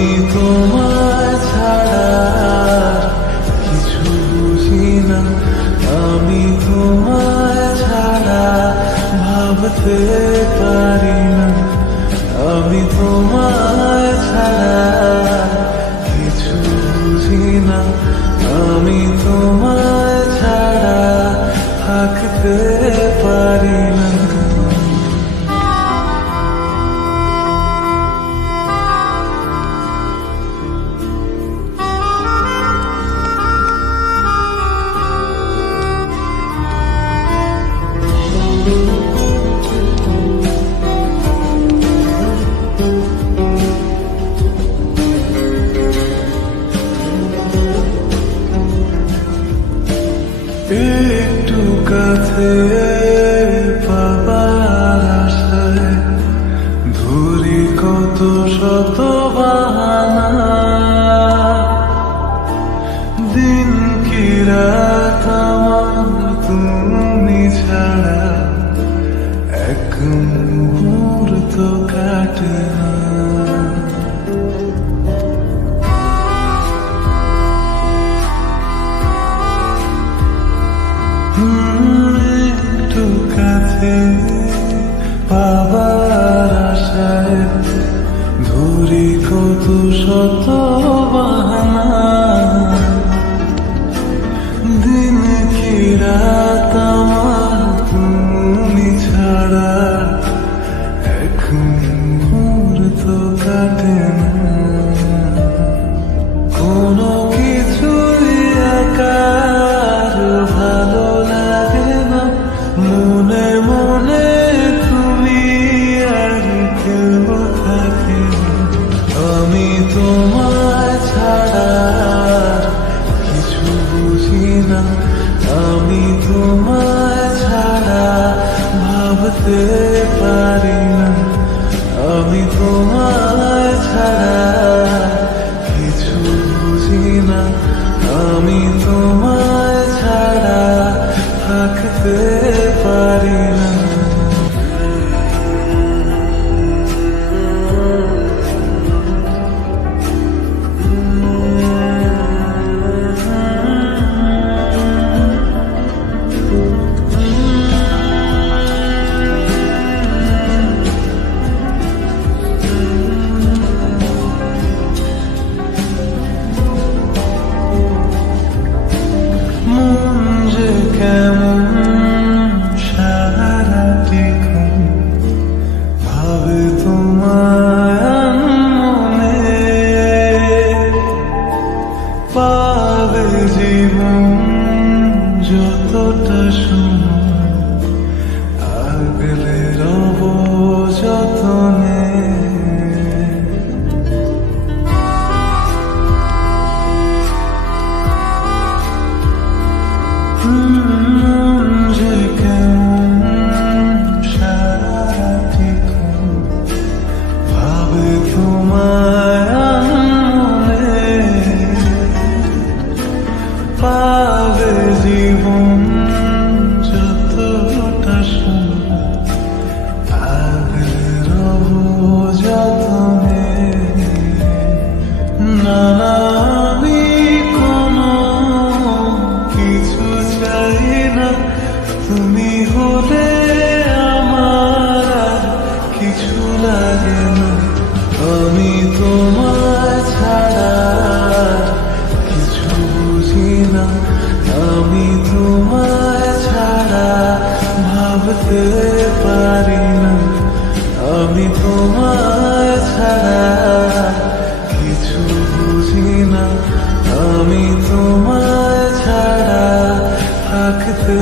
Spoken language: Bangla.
আমি তোমায় ছাড়া কিছু বুঝি না, আমি তোমায় ছাড়া ভাবতে পারি না, আমি তোমায় ছাড়া কিছু বুঝি না, আমি তোমায় ছাড়া থাকতে পারি না। একটু কাছে পাবার আশায় ধরি কত শত বাহানা, দিন কি রাত আমার তুমি ছাড়া এক মুহূর্ত কাটে না। একটু কাছে পাবার আশায় ধরি কত শত বাহানা, দিন কি রাত আমার তুমি ছাড়া এক মুহূর্ত কাটে না। কোনো কিছুই একার ভালো লাগে না, মনে মনে তুমি আর কেউ থাকে না, আমি তোমায় ছাড়া কিছু বুঝি না, আমি তোমায় ছাড়া ভাবতে পারি না, আমি তোমায় ছাড়া কিছু বুঝি না, আমি তোমায় ছাড়া থাকতে পারি না। কেমন সারাটিক্ষণ ভাবে তোমার মনে, পাবে জীবন যতটা সময় আগলে রব যতনে। ভাবে তোমার মনে, পাবে জীবন যতটা সময় আগলে রব যতনে। না না আমি কোনো কিছু চাই না, তুমি হলে আমার আর কিছু লাগে না, আমি তোমায় ছাড়া কিছু বুঝি না, আমি তোমায় ছাড়া ভাবতে পারি না, আমি তোমায় ছাড়া কিছু বুঝি না, আমি তোমায় ছাড়া থাকতে